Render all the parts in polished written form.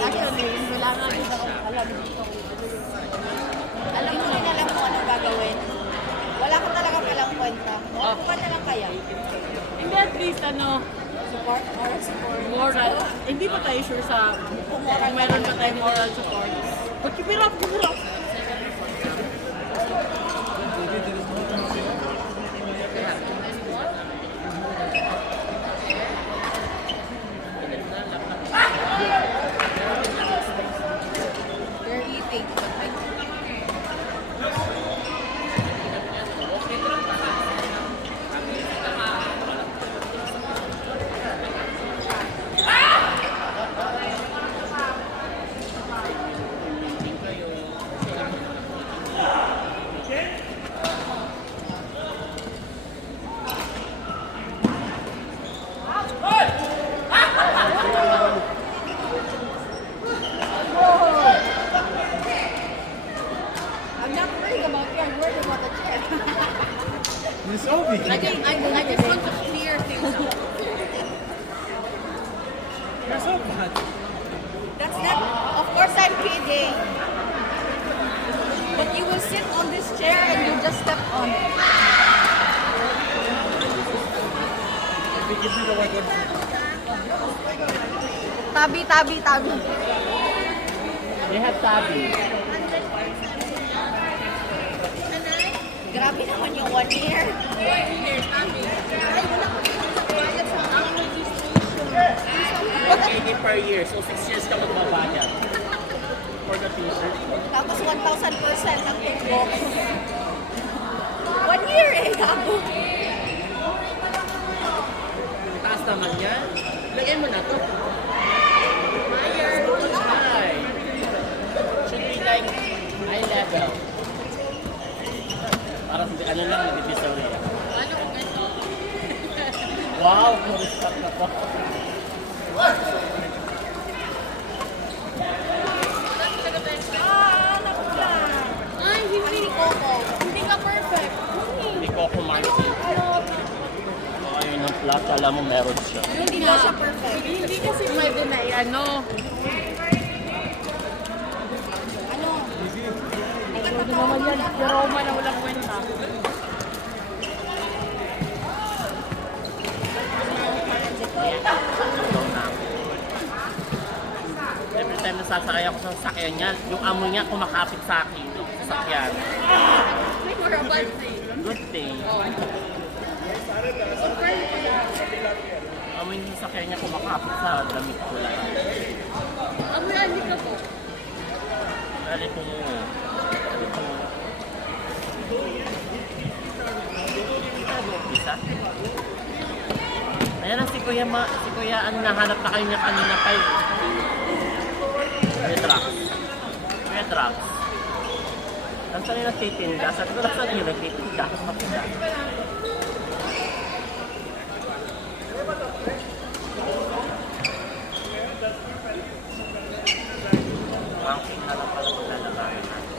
Actually, wala nga din ako alam dito. Alam mo rin alam mo anong gagawin. Wala ka talaga palang kwenta. O, pa na lang kaya. Hindi, at least Support or support? moral. Hindi pa tayo sure sa kung meron pa tayo moral support. But keep it up, keep it up. They're eating. I'm not worried about you. I'm worried about the chair. Miss Obi. I just want to clear things up. You're so bad. That's not. Of course, I'm kidding. But you will sit on this chair and you just step on it. Give me the white one. Tabi, tabi, tabi. They have tabi. Grabe naman yung 1 year. 180 per year, so 6 years ka magbabayad. For the t-shirt. Tapos 1,000% ang tumbok. 1 year eh, gago. Taas naman yan. Lagyan mo na to. Higher. High. Should be like eye level. Parang ano lang, nag-disorder. Ano kung ito? Wow, respect na po. Ay, hindi ni Coco. Hindi ka perfect. Hindi ko kumartin. Ayun ang flash, alam mo meron siya. Hindi daw siya perfect. Hindi kasi pwede na ano. Ano? Pwede naman yan, si Roma na walang kwenta. Every time nasasakay ako sa sasakyan niya, yung amoy niya kumakapit sa akin. Sa sasakyan. For a bad thing. Good thing. Amoy yung sasakyan niya kumakapit sa damit ko lang. Amoy alik ka po. Dali po mo. Isa? Ayan na si Kuya ano, nahanap na kayo niya kanina pa yun. Kuya Drax. Nasaan yung nagtitinda? Sabi ko, nasaan yung nagtitinda? Ranking na lang pala maglalagayan natin.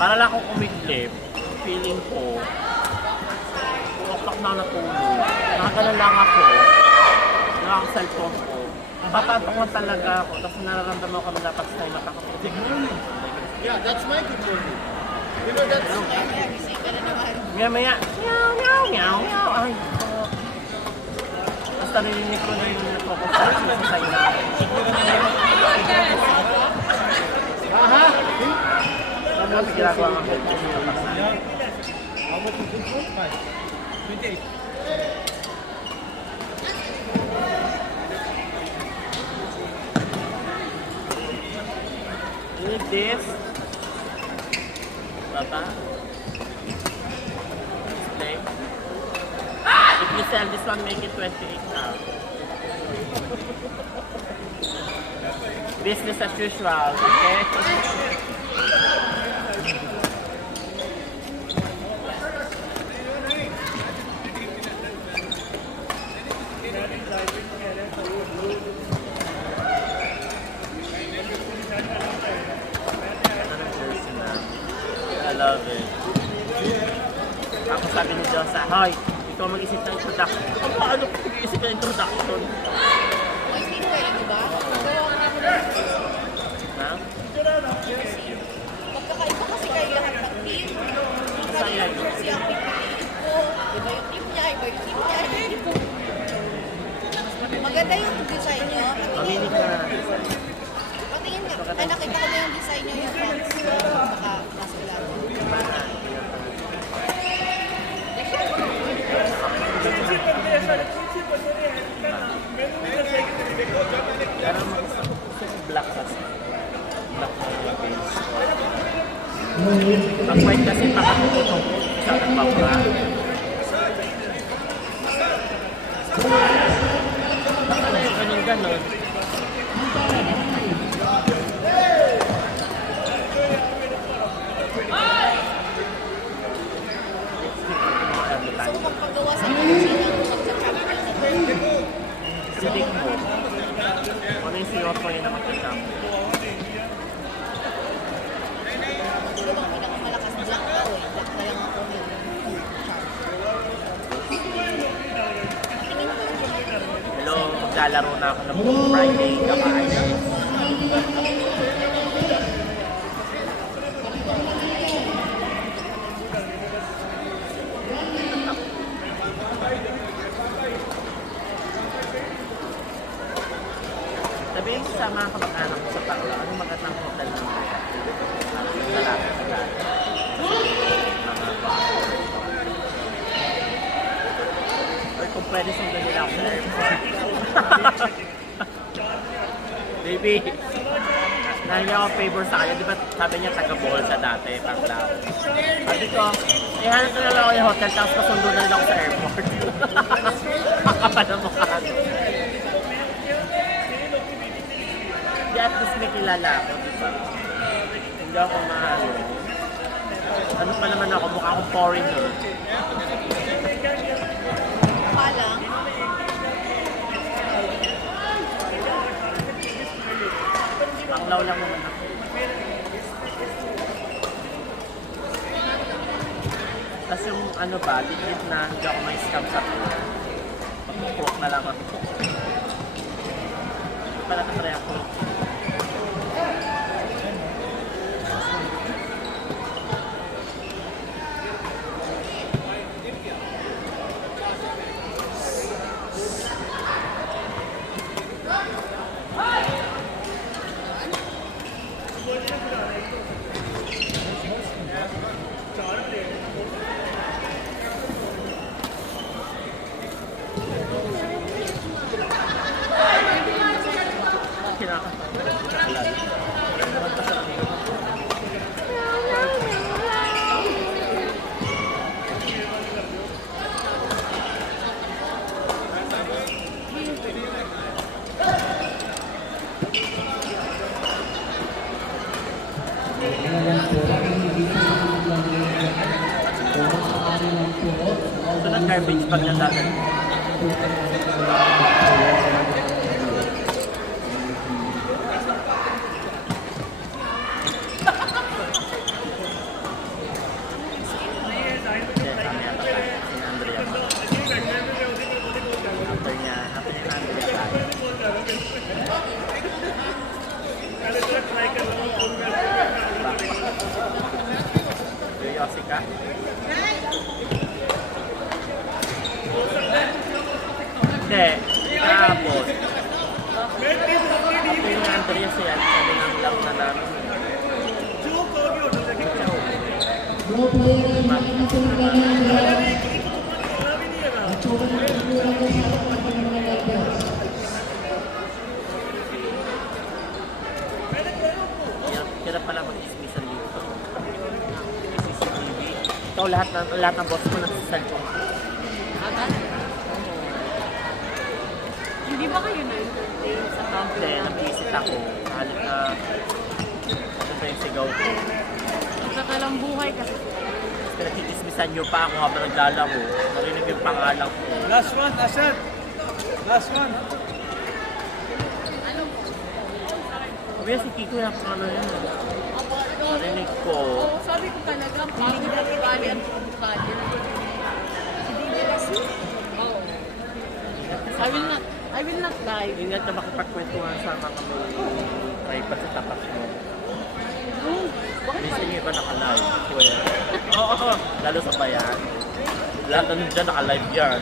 Para lang akong umidlip, feeling ko, 2 o'clock na ako natulog. Nakagalan lang ako, nakaka-cellphone ko. Batantok lang talaga ako, tapos nararamdaman ko na dapat sa mata ko. Yeah, that's my good morning. You know, that's... Kaya gising ka na naman. Maya, meow. Ay, basta narinig ko na yung nagpo-construction sa side natin. Aha! Tapos ginagawa ng business na pasal. Yeah. How much is this one? 5. 28. Need this. Baba. Display. If you sell this one, make it 28 now. Business as usual, okay? I love it. Tapos sabi ni Diyosa, hoy, ikaw mag-isip ng introduction. Paano ko mag-isip ng introduction? May scene kayo, di ba? Gawa ko namin ng Ha? magkakaiba kasi kayo lahat ng team. Saya. Siya ang pipiliin ko. Iba yung team niya, iba yung team niya. Maganda yung design nyo. Patingin. Paminig na. Patingin nga. Ay, nakita ko na yung design nyo yung fonts. Baka mas ilalim. Pero gusto ko black kasi. Black na yung base. Pag white kasi makatututong ko sa pagpapra. Ano yung kanyang ganon? Gusto ko magpagawa sa mga sinang magsa-champion. Silik mo. Ano yung sinot mo yun na magkakam? Siguro bang pinakamalakas black daw eh. Black na lang ako yun. Hello, maglalaro na ako ng Friday. Kakain. Sabihin ko sa mga kamag-anak ko sa Paula, ano magandang hotel ng sa lahat sa lahat. Or kung pwede sundan nila ako sa airport. Baby, nahingi ako favor sa kanya. Di ba sabi niya taga-Bohol sa dati, Panglao. Sabi ko, ihanap na lang ako yung hotel tapos pasundo na lang ako sa airport. Kakapal na mukha ko. Di at least may kilala ako, di ba? Hindi ako mahalo. Ano pa naman ako, mukha akong foreigner. Mukha lang. Panglaw lang naman ako. Tapos yung ano ba, dikit na hindi ako may scam sa tour. Pag-crook na lang ako. Pala na ako. Ito na garbage bag na dati. Curiosity ka? Hindi. Tapos. Ito yung Andrea siya. Sabi ng lang na namin. Hirap pala mag-dismissan dito. CCTV. Ikaw lahat ng boss mo nasa cellphone. Hindi ba kayo na-entertain sa Hindi, nag-visit ako. Halit na ano ba yung sigaw ko. Nagkakalang buhay kasi. Pinagkikismisan nyo pa ako habang naglalaro. Narinig yung pangalan ko. Last one, Asad. Last one. Sabi si Kiko yung ano yun. Narinig ko. Sabi ko talaga, pangit na ugali ang ugali. Hindi nila Oo. I will not lie. Ingat na makipagkwentuhan sa mga may private sa tapat mo. Bakit Minsan pala? yung iba naka-live. Oo, lalo sa bayan. Lahat na dyan naka-live yan.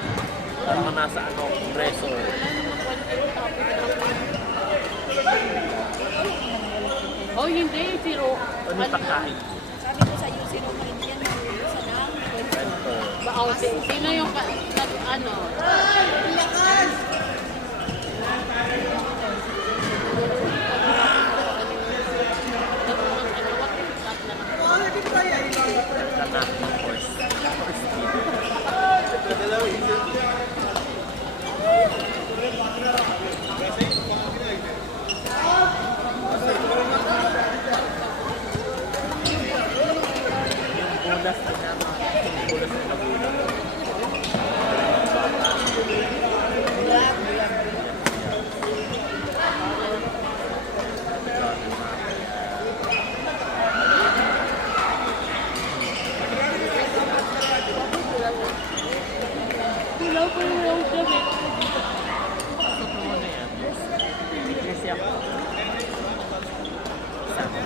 Parang ka nasa kongreso. Wala namang quality topic. Oh, hindi. Zero. Ano yung pagkain? Sabi ko sa iyo, sino mo hindi yan nauubusan ng kwento. Kwento. Sino yung ano? Kwento na, of course. Yung bulas na naman. Yung bulas na nagulang. Bulag, bulag. Wala pa yung road kami. Gusto mo na yan. Kasi ako. Sama.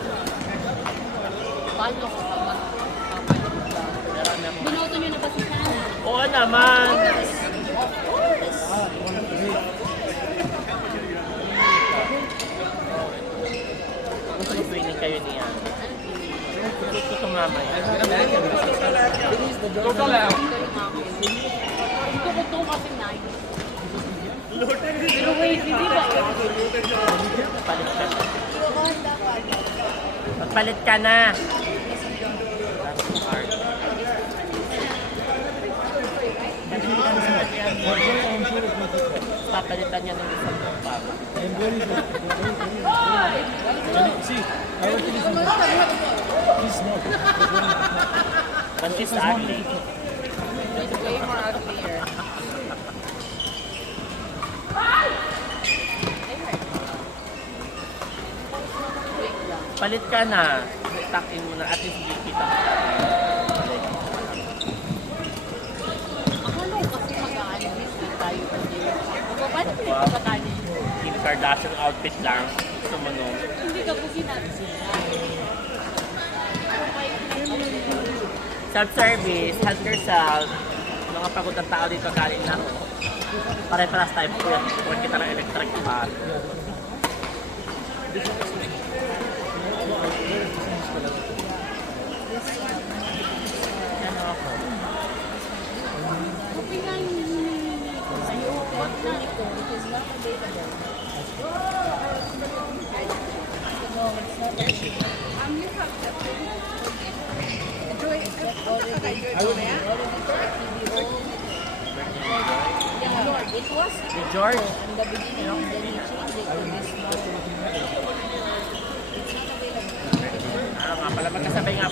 Paano ko pa? Marami ako. Binoto niyo na ba si Sana? Oo naman. Of course. Gusto ko training kayo niya. Gusto ko tumamay. Gusto ko to kasi 9. Pero wait, hindi ba? Palit ka na. Iwakan dapat. Magpalit ka na. That's hard. Papalitan niya ng isang papa. But she's ugly. It's way more uglier. Wait lang. Palit ka na. Takin mo na. At least hindi kita. Akala ko kasi mag-aanis din tayo kasi. Paano pinagpapakanin? Kim Kardashian outfit lang. Gusto mo no? Hindi ka po sinabi sila. Self-service, help yourself. Mga pagod ng tao dito galing na ako. Pare-paras tayo po yan. Huwag kita ng electric fan. Ano ako? Kapi nga yung hinihingi ko sa'yo. Ba't na ito? It is not available. No, it's not available. Yeah, it was Ni George? in the beginning, then he changed it to this one. It's not available. Ano nga pala, magkasabay nga